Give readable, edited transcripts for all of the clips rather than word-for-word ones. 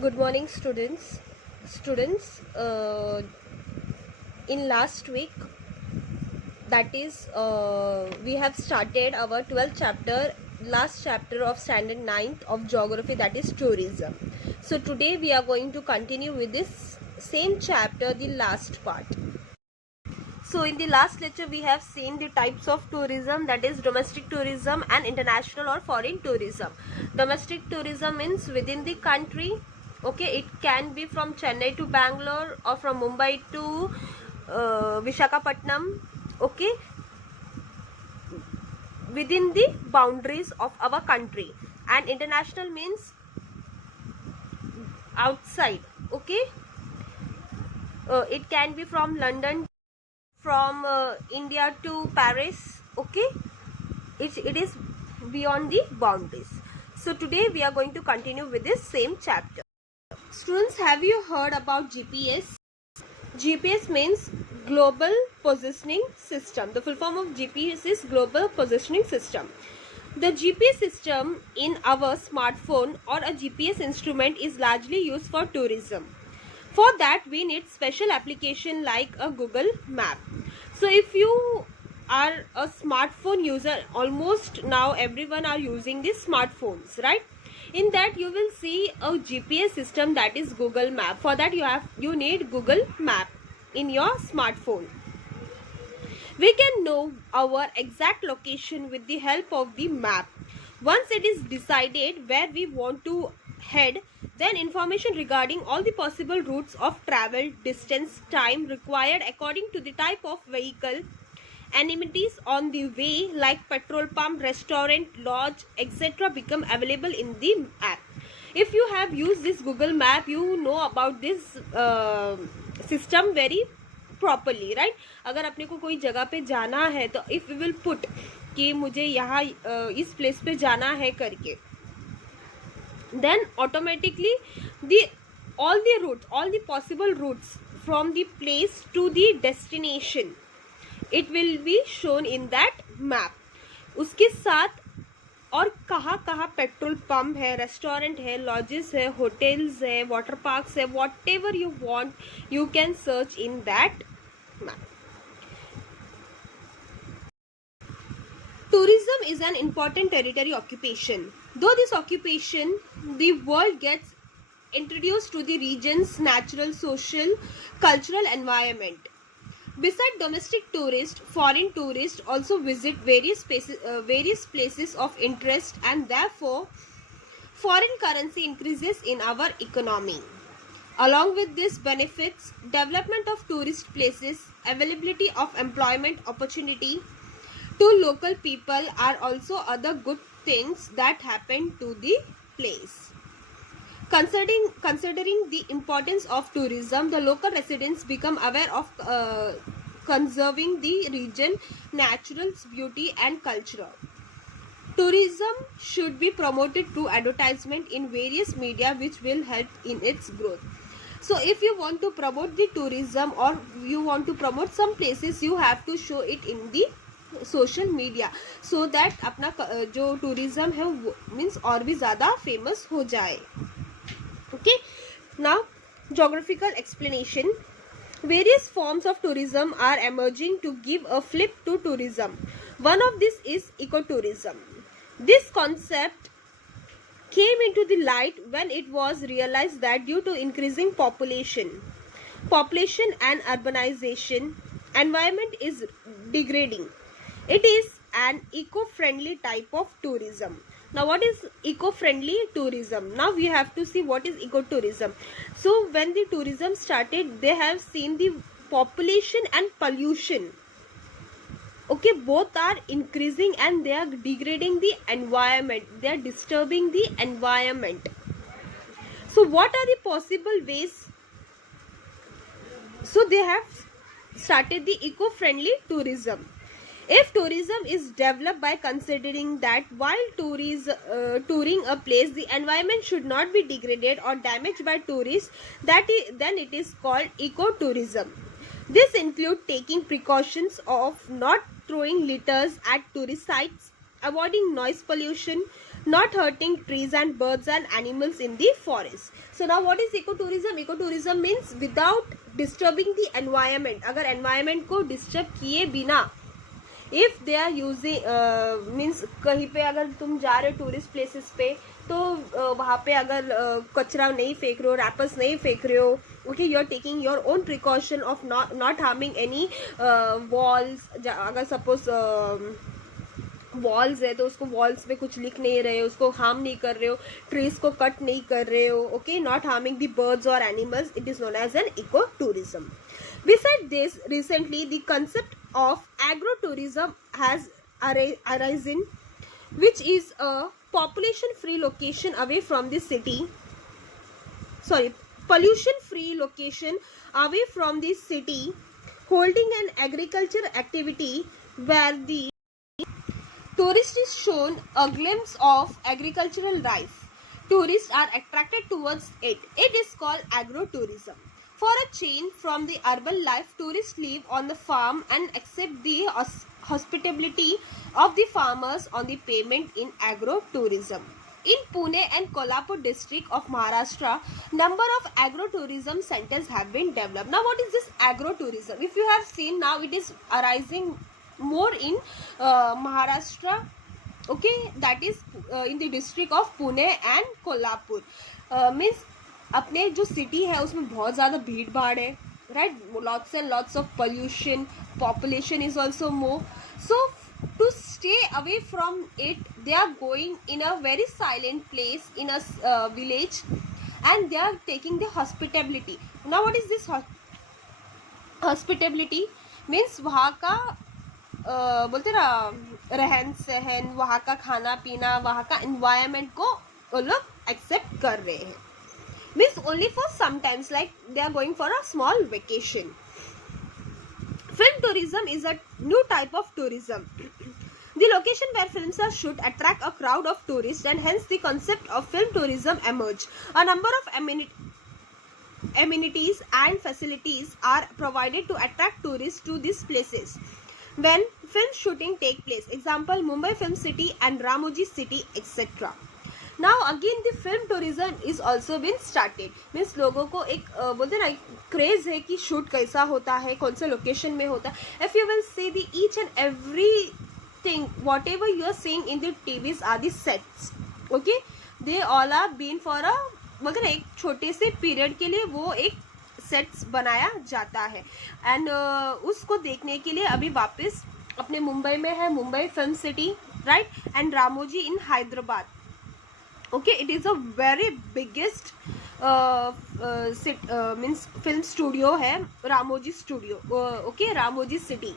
Good morning, students. In last week, that is, we have started our 12th chapter, last chapter of standard 9th of geography, that is tourism. So today we are going to continue with this same chapter, the last part. So in the last lecture we have seen the types of tourism, that is domestic tourism and international or foreign tourism. Domestic tourism means within the country. Okay, it can be from Chennai to Bangalore or from Mumbai to Visakhapatnam. Okay, within the boundaries of our country. And international means outside. Okay, it can be from London, from India to Paris. Okay, it is beyond the boundaries. So today we are going to continue with this same chapter. Students, have you heard about GPS? GPS means Global Positioning System. The full form of GPS is Global Positioning System. The GPS system in our smartphone or a GPS instrument is largely used for tourism. For that we need special application like a Google Map. So if you are a smartphone user, almost now everyone are using these smartphones, right? In that you will see a GPS system, that is Google Map. For that you need Google Map in your smartphone. We can know our exact location with the help of the map. Once it is decided where we want to head, then information regarding all the possible routes of travel, distance, time required according to the type of vehicle, amenities on the way like petrol pump, restaurant, lodge, etc. become available in the app. If you have used this Google Map, you know about this system very properly, right? अगर अपने को कोई जगह पे जाना है तो if we will put कि मुझे यहाँ इस प्लेस पे जाना है करके, then automatically all the routes, all the possible routes from the place to the destination, it will be shown in that map. उसके साथ और कहाँ कहाँ पेट्रोल पंप है, रेस्टोरेंट है, लॉजेस है, होटल्स है, वाटर पार्क्स है, what ever you want you can search in that map. Tourism is an important tertiary occupation. Though this occupation, the world gets introduced to the region's natural, social, cultural environment. Besides domestic tourists, foreign tourists also visit various places of interest, and therefore foreign currency increases in our economy. Along with this benefits, development of tourist places, availability of employment opportunity to local people are also other good things that happen to the place. Considering the importance of tourism, the local residents become aware of conserving the region, natural beauty and culture. Tourism should be promoted through advertisement in various media which will help in its growth. So if you want to promote the tourism or you want to promote some places, you have to show it in the social media, so that अपना जो tourism है वो means और भी ज़्यादा famous हो जाए. Okay, now geographical explanation. Various forms of tourism are emerging to give a flip to tourism. One of this is ecotourism. This concept came into the light when it was realized that due to increasing population and urbanization, environment is degrading. It is an eco-friendly type of tourism. Now what is eco-friendly tourism? Now we have to see what is ecotourism. So when the tourism started, they have seen the population and pollution. Okay, both are increasing and they are degrading the environment. They are disturbing the environment. So what are the possible ways? So they have started the eco-friendly tourism. If tourism is developed by considering that while touring a place, the environment should not be degraded or damaged by tourists, then it is called ecotourism. This includes taking precautions of not throwing litters at tourist sites, avoiding noise pollution, not hurting trees and birds and animals in the forest. So now what is ecotourism? Ecotourism means without disturbing the environment. अगर environment को disturb किए बिना, if they are using means कहीं पे अगर तुम जा रहे हो टूरिस्ट प्लेसेस पे, तो वहाँ पे अगर कचरा नहीं फेंक रहे हो, रैपर्स नहीं फेंक रहे हो, okay, you are taking your own precaution of not harming any walls. अगर सपोज वॉल्स है तो उसको वॉल्स पे कुछ लिख नहीं रहे हो, उसको हार्म नहीं कर रहे हो, ट्रीज को कट नहीं कर रहे हो, okay, not harming the birds और animals, it is known as an eco tourism. Besides this, recently the concept of agro-tourism has arisen, which is a pollution-free location away from the city holding an agriculture activity where the tourist is shown a glimpse of agricultural life. Tourists are attracted towards it. It is called agro-tourism. For a change from the urban life, tourists live on the farm and accept the hospitality of the farmers on the payment in agro-tourism. In Pune and Kolhapur district of Maharashtra, number of agro-tourism centers have been developed. Now, what is this agro-tourism? If you have seen, now it is arising more in Maharashtra, okay, that is in the district of Pune and Kolhapur. Means अपने जो city है उसमें बहुत ज़्यादा भीड़ भाड़ है, right, lots and lots of pollution, population is also more. So to stay away from it, they are going in a very silent place in a village and they are taking the hospitability. Now what is this hospitability? Means वहाँ का बोलते ना रहन सहन, वहाँ का खाना पीना, वहाँ का एनवायरनमेंट को वो लोग एक्सेप्ट कर रहे हैं. Means only for sometimes, like they are going for a small vacation. Film tourism is a new type of tourism. The location where films are shoot attract a crowd of tourists, and hence the concept of film tourism emerged. A number of amenities and facilities are provided to attract tourists to these places when film shooting take place. Example, Mumbai Film City and Ramoji City, etc. Now again the film tourism is also been started. Means लोगों को एक बोलते ना craze है कि shoot कैसा होता है, कौन से लोकेशन में होता है. If you will see the each and everything, whatever you are seeing in the TVs are the sets, okay, they all are been for a, मगर एक छोटे से पीरियड के लिए वो एक सेट्स बनाया जाता है. एंड उसको देखने के लिए अभी वापस अपने मुंबई में है Mumbai film city, right, and Ramoji in Hyderabad. Okay, it is a very biggest means film studio है, Ramoji Studio, okay, Ramoji City.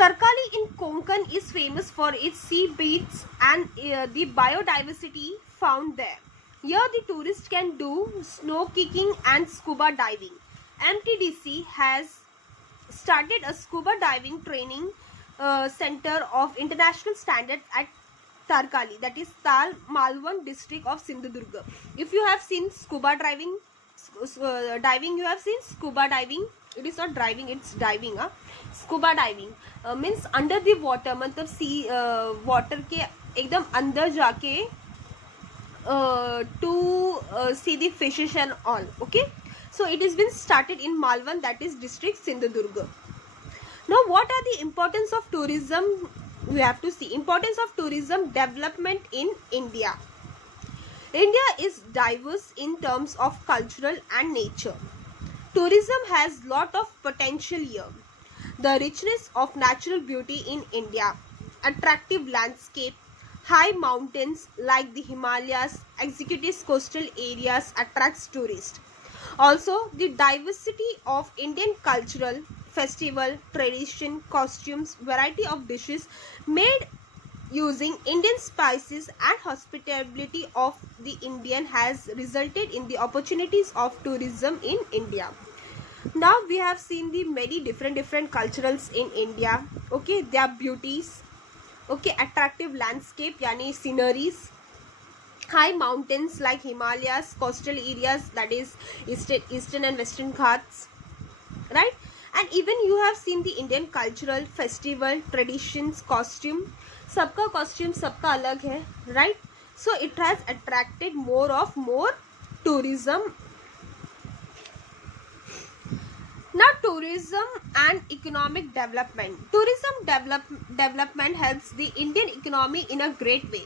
Tarkali in Konkan is famous for its sea beaches and the biodiversity found there. Here the tourists can do snow skiing and scuba diving. MTDC has started a scuba diving training center of international standards at Tarkali, that is Tal Malwan district of Sindhudurga. If you have seen scuba diving, you have seen scuba diving. It is not driving, it's diving. Scuba diving means under the water, मतलब sea water के एकदम अंदर जाके to see the fishes and all. Okay, so it has been started in Malwan, that is district Sindhudurga. Now, what are the importance of tourism? We have to see importance of tourism development in India. India is diverse in terms of cultural and nature. Tourism has lot of potential here. The richness of natural beauty in India, attractive landscape, high mountains like the Himalayas, exotic coastal areas attracts tourists. Also, the diversity of Indian cultural festival, tradition, costumes, variety of dishes made using Indian spices and hospitality of the Indian has resulted in the opportunities of tourism in India. Now we have seen the many different culturals in India. Okay, their beauties. Okay, attractive landscape yani sceneries, high mountains like Himalayas, coastal areas, that is eastern and western Ghats, right? And even you have seen the Indian cultural festival, traditions, costume. सबका costume सबका अलग है, right? So it has attracted more tourism. Now tourism and economic development. Development helps the Indian economy in a great way.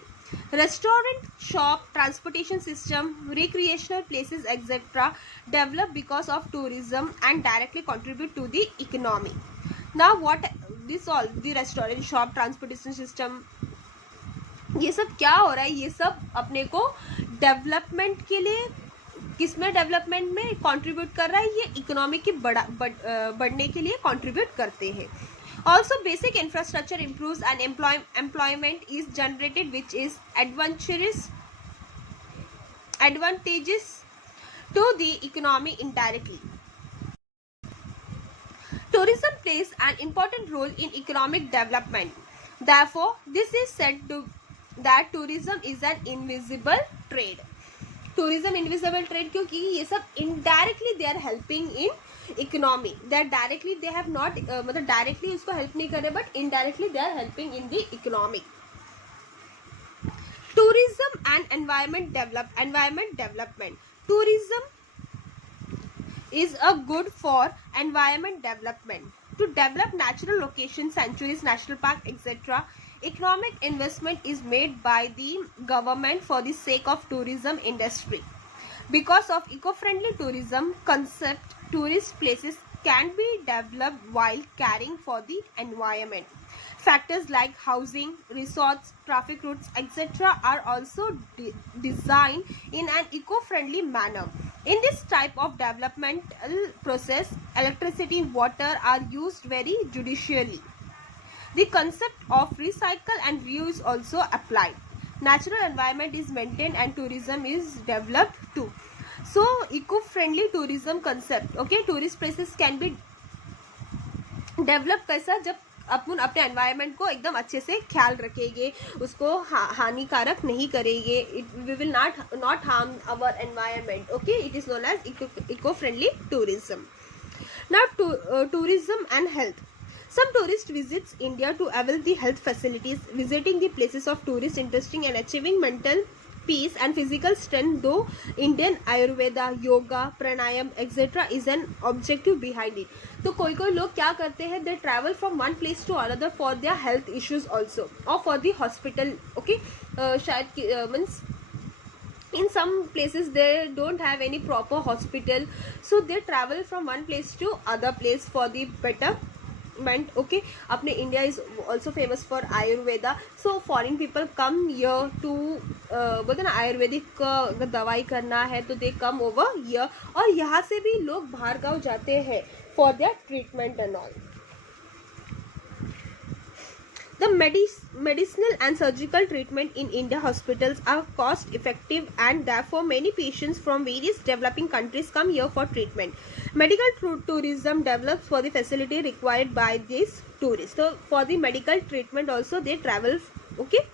Restaurant, shop, transportation system, recreational places, etc. develop because of tourism and directly contribute to the economy. Now what this all, the restaurant, shop, transportation system, ये सब क्या हो रहा है? ये सब अपने को डेवलपमेंट के लिए, किसमें डेवलपमेंट में कंट्रीब्यूट कर रहा है? ये इकोनॉमी की बढ़ने के लिए कंट्रीब्यूट करते हैं. Also basic infrastructure improves and employment is generated, which is advantageous to the economy indirectly. Tourism plays an important role in economic development. Therefore, this is said to that tourism is an invisible trade. Tourism invisible trade क्योंकि ये सब indirectly they are helping in economy. That directly they have not मतलब directly उसको help नहीं कर रहे, but indirectly they are helping in the economy. Tourism and environment development. Tourism is a good for environment development. To develop natural locations, sanctuaries, national park, etc. Economic investment is made by the government for the sake of tourism industry. Because of eco-friendly tourism concept, tourist places can be developed while caring for the environment. Factors like housing, resorts, traffic routes, etc. are also designed in an eco-friendly manner. In this type of developmental process, electricity, water are used very judiciously. The concept of recycle and reuse is also applied. Natural environment is maintained and tourism is developed too. So, eco-friendly tourism concept, okay, tourist places can be developed कैसा? जब अपन अपने environment को एकदम अच्छे से ख्याल रखेंगे, उसको हानिकारक नहीं करेंगे. We will not harm our environment. Okay, it is known as eco-friendly tourism. Now, tourism and health. Some tourists visits India to avail the health facilities. Visiting the places of tourists interesting and achieving mental peace and physical strength, though Indian Ayurveda, yoga, pranayam, etc. is an objective behind it. तो कोई लोग क्या करते हैं? They travel from one place to another for their health issues also, or for the hospital. Okay, शायद means in some places they don't have any proper hospital, so they travel from one place to other place for the betterment. Okay, अपने India is also famous for Ayurveda, so foreign people come here to बोलते ना आयुर्वेदिक दवाई करना है तो they come over here, और यहाँ से भी लोग बाहर गाँव जाते हैं for their treatment and all. The medicinal and surgical treatment in India hospitals are cost effective, and therefore many patients from various developing countries come here for treatment. Medical tourism develops for the facility required by these tourists. So for the medical treatment also they travel. Okay.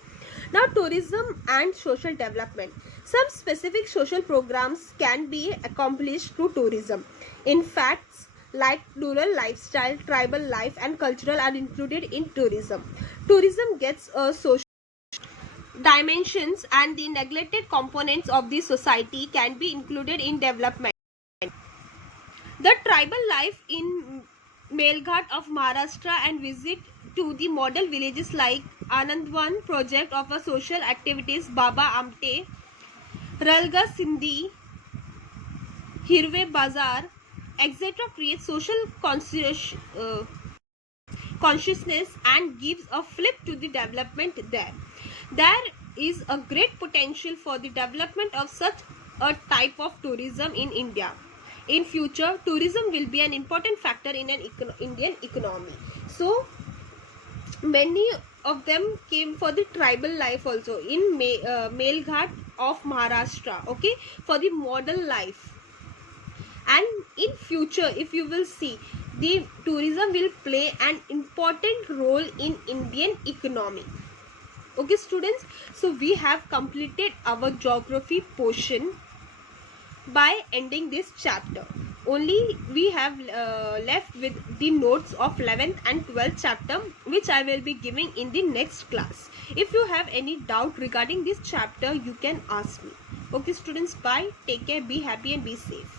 Now tourism and social development. Some specific social programs can be accomplished through tourism. In fact, like rural lifestyle, tribal life and cultural are included in tourism. Tourism gets social dimensions, and the neglected components of the society can be included in development. The tribal life in Melghat of Maharashtra and visit to the model villages like Anandwan project of a social activities, Baba Amte, Ralga Sindhi, Hirve Bazar, etc. creates social consciousness and gives a flip to the development there. There is a great potential for the development of such a type of tourism in India. In future, tourism will be an important factor in an Indian economy. So, many of them came for the tribal life also in Melghat of Maharashtra, okay, for the model life. And in future, if you will see, the tourism will play an important role in Indian economy. Okay, students, so we have completed our geography portion by ending this chapter. only we have left with the notes of 11th and 12th chapter, which I will be giving in the next class. If you have any doubt regarding this chapter, you can ask me. Okay students, bye, take care, be happy and be safe.